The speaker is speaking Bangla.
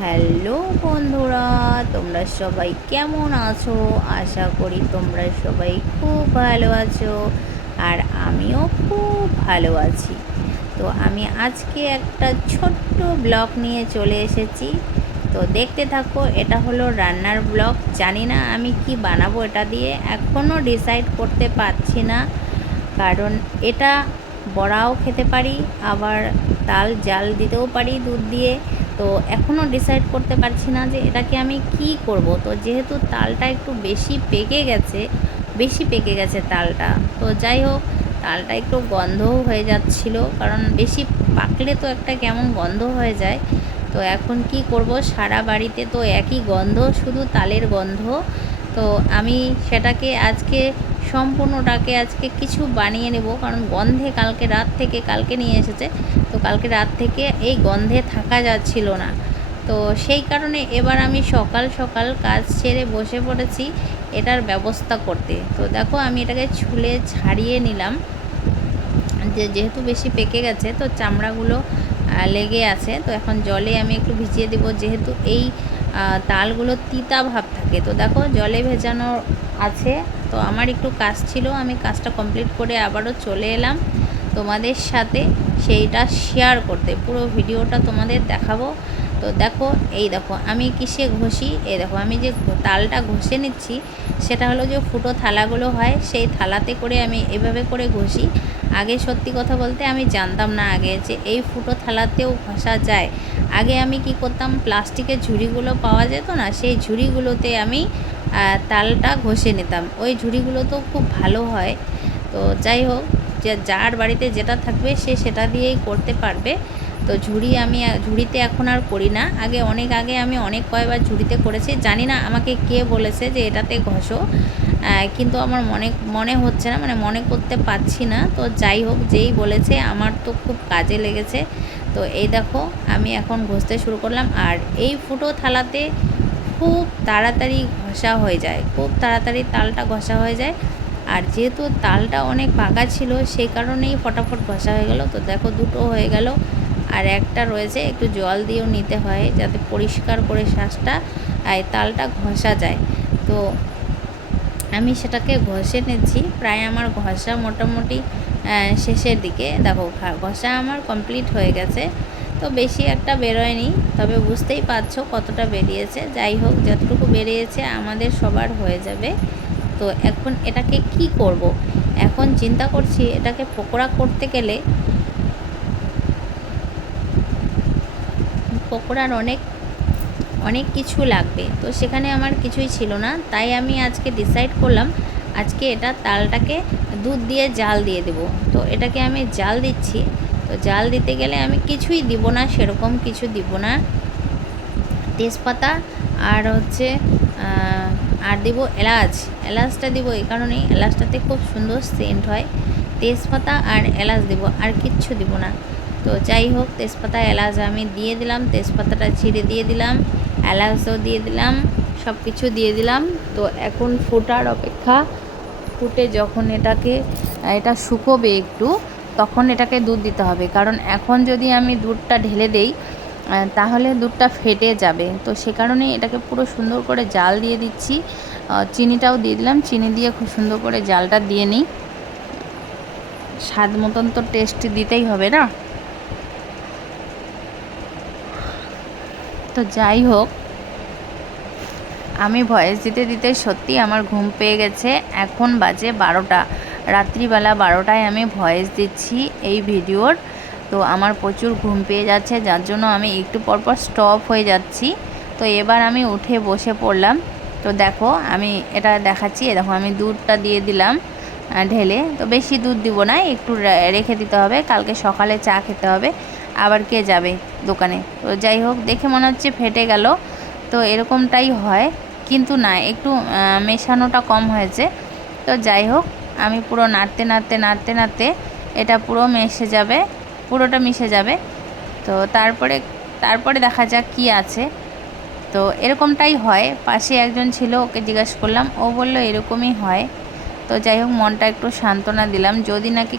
হ্যালো বন্ধুরা, তোমরা সবাই কেমন আছো? আশা করি তোমরা সবাই খুব ভালো আছো আর আমিও খুব ভালো আছি। তো আমি আজকে একটা ছোট্ট ব্লগ নিয়ে চলে এসেছি। তো দেখতে থাকো, এটা হলো রান্নার ব্লগ। জানি না আমি কি বানাবো এটা দিয়ে এখনও ডিসাইড করতে পারছি না। কারণ এটা বড়াও খেতে পারি, আবার তাল জাল দিতেও পারি দুধ দিয়ে। তো এখনও ডিসাইড করতে পারছি না যে এটাকে আমি কি করব। তো যেহেতু তালটা একটু বেশি পেকে গেছে, বেশি পেকে গেছে তালটা, তো যাই হোক, তালটা একটু গন্ধও হয়ে যাচ্ছিল, কারণ বেশি পাকলে তো একটা কেমন গন্ধ হয়ে যায়। তো এখন কি করব, সারা বাড়িতে তো একই গন্ধ, শুধু তালের গন্ধ তো আমি সেটাকে আজকে সম্পূর্ণটাকে আজকে কিছু বানিয়ে নেব, কারণ গন্ধে কালকে রাত থেকে কালকে নিয়ে এসেছে। তো কালকে রাত থেকে এই গন্ধে থাকা যাচ্ছিল না। তো সেই কারণে এবার আমি সকাল সকাল কাজ ছেড়ে বসে পড়েছি, এটার ব্যবস্থা করতে। তো দেখো আমি এটাকে ছুলে ছাড়িয়ে নিলাম। যে যেহেতু বেশি পেকে গেছে, তো চামড়াগুলো লেগে আছে। তো এখন জলে আমি একটু ভিজিয়ে দেবো, যেহেতু এই তালগুলো তিতা ভাব থাকে। তো দেখো, জলে ভেজানো আছে। তো আমার একটু কাজ ছিল, আমি কাজটা কমপ্লিট করে আবারও চলে এলাম তোমাদের সাথে। সেইটা শেয়ার করতে, পুরো ভিডিওটা তোমাদের দেখাবো। তো দেখো, এই দেখো, আমি কিসে ঘষি? এই দেখো, আমি যে তালটা ঘষে নিচ্ছি, সেটা হলো যে ফুটো থালাগুলো হয়, সেই থালাতে করে আমি এভাবে করে ঘষি। আগে সত্যি কথা বলতে আমি জানতাম না আগে যে এই ফুটো থালাতেও ঘষা যায়। আগে আমি কি করতাম, প্লাস্টিকের ঝুড়িগুলো পাওয়া যেত না, সেই ঝুড়িগুলোতে আমি তালটা ঘষে নিতাম। ওই ঝুড়িগুলো তো খুব ভালো হয়। তো যাই হোক, যে যার বাড়িতে যেটা থাকবে সে সেটা দিয়েই করতে পারবে। তো ঝুড়ি আমি, ঝুড়িতে এখন আর করি না। আগে অনেক আগে আমি অনেক কয়বার ঝুড়িতে করেছি। জানি না আমাকে কে বলেছে যে এটাতে ঘষো। কিন্তু আমার মনে মনে হচ্ছে না মানে মনে করতে পারছি না। তো যাই হোক, যেই বলেছে, আমার তো খুব কাজে লেগেছে। তো এই দেখো, আমি এখন ঘষতে শুরু করলাম। আর এই ফুটো থালাতে খুব তাড়াতাড়ি ঘষা হয়ে যায়। খুব তাড়াতাড়ি তালটা ঘষা হয়ে যায়। আর যেহেতু তালটা অনেক পাকা ছিল, সেই কারণেই ফটাফট ঘষা হয়ে গেল। তো দেখো, দুটো হয়ে গেল। আর একটা রয়েছে, একটু জল দিয়েও নিতে হয়, যাতে পরিষ্কার করে শ্বাসটা আর তালটা ঘষা যায়। তো আমি সেটাকে ঘষে নিচ্ছি। প্রায় আমার ঘষা মোটামুটি শেষের দিকে। দেখো ঘষা আমার কমপ্লিট হয়ে গেছে। তো বেশি একটা বেরোয়নি। তবে বুঝতেই পারছ কতটা বেরিয়েছে। যাই হোক, যতটুকু বেরিয়েছে আমাদের সবার হয়ে যাবে। তো এখন এটাকে কি করব। এখন চিন্তা করছি এটাকে পকোড়া করতে গেলে পকোড়ার অনেক অনেক কিছু লাগবে। তো সেখানে আমার কিছুই ছিল না। তাই আমি আজকে ডিসাইড করলাম, আজকে এটা তালটাকে দুধ দিয়ে জাল দিয়ে দেব। তো এটাকে আমি জাল দিচ্ছি। তো জাল দিতে গেলে আমি কিছুই দিব না, সেরকম কিছু দিব না। তেজপাতা আর হচ্ছে আর দিব এলাচ। এলাচটা দিব এই কারণেই। এলাচটাতে খুব সুন্দর সেন্ট হয়। তেজপাতা আর এলাচ দিব, আর কিচ্ছু দিব না। তো যাই হোক, তেজপাতা, এলাচ আমি দিয়ে দিলাম। তেজপাতাটা ছিঁড়ে দিয়ে দিলাম। এলাচও দিয়ে দিলাম সব কিছু দিয়ে দিলাম। তো এখন ফোটার অপেক্ষা, ফুটে যখন এটাকে, এটা শুকোবে একটু, তখন এটাকে দুধ দিতে হবে। কারণ এখন যদি আমি দুধটা ঢেলে দেই তাহলে দুধটা ফেটে যাবে। তো সে কারণে এটাকে পুরো সুন্দর করে জাল দিয়ে দিচ্ছি। চিনিটাও দিয়ে দিলাম। চিনি দিয়ে খুব সুন্দর করে জালটা দিয়ে নিই। স্বাদ মতন তো টেস্ট দিতেই হবে না? তো যাই হোক, আমি ভয়েস দিতে দিতে সত্যি আমার ঘুম পেয়ে গেছে। এখন বাজে বারোটা। রাত্রিবেলা বারোটায় আমি ভয়েস দিচ্ছি এই ভিডিওর। তো আমার প্রচুর ঘুম পেয়ে যাচ্ছে, যার জন্য আমি একটু পরপর স্টপ হয়ে যাচ্ছি। তো এবার আমি উঠে বসে পড়লাম। তো দেখো, আমি এটা দেখাচ্ছি। দেখো, আমি দুধটা দিয়ে দিলাম ঢেলে। তো বেশি দুধ দিব না, একটু রেখে দিতে হবে। কালকে সকালে চা খেতে হবে। আবার কে যাবে দোকানে? তো যাই হোক, দেখে মনে হচ্ছে ফেটে গেল। তো এরকমটাই হয়, কিন্তু না, একটু মেশানোটা কম হয়েছে। তো যাই হোক, আমি পুরো নাড়তে নাড়তে নাড়তে নাড়তে এটা পুরো মেশে যাবে, পুরোটা মিশে যাবে। তো তারপরে তারপরে দেখা যাক কি আছে। তো এরকমটাই হয়, পাশে একজন ছিল, ওকে জিজ্ঞাসা করলাম, ও বলল এরকমই হয়। তো যাই হোক, মনটা একটু সান্ত্বনা দিলাম, যদি নাকি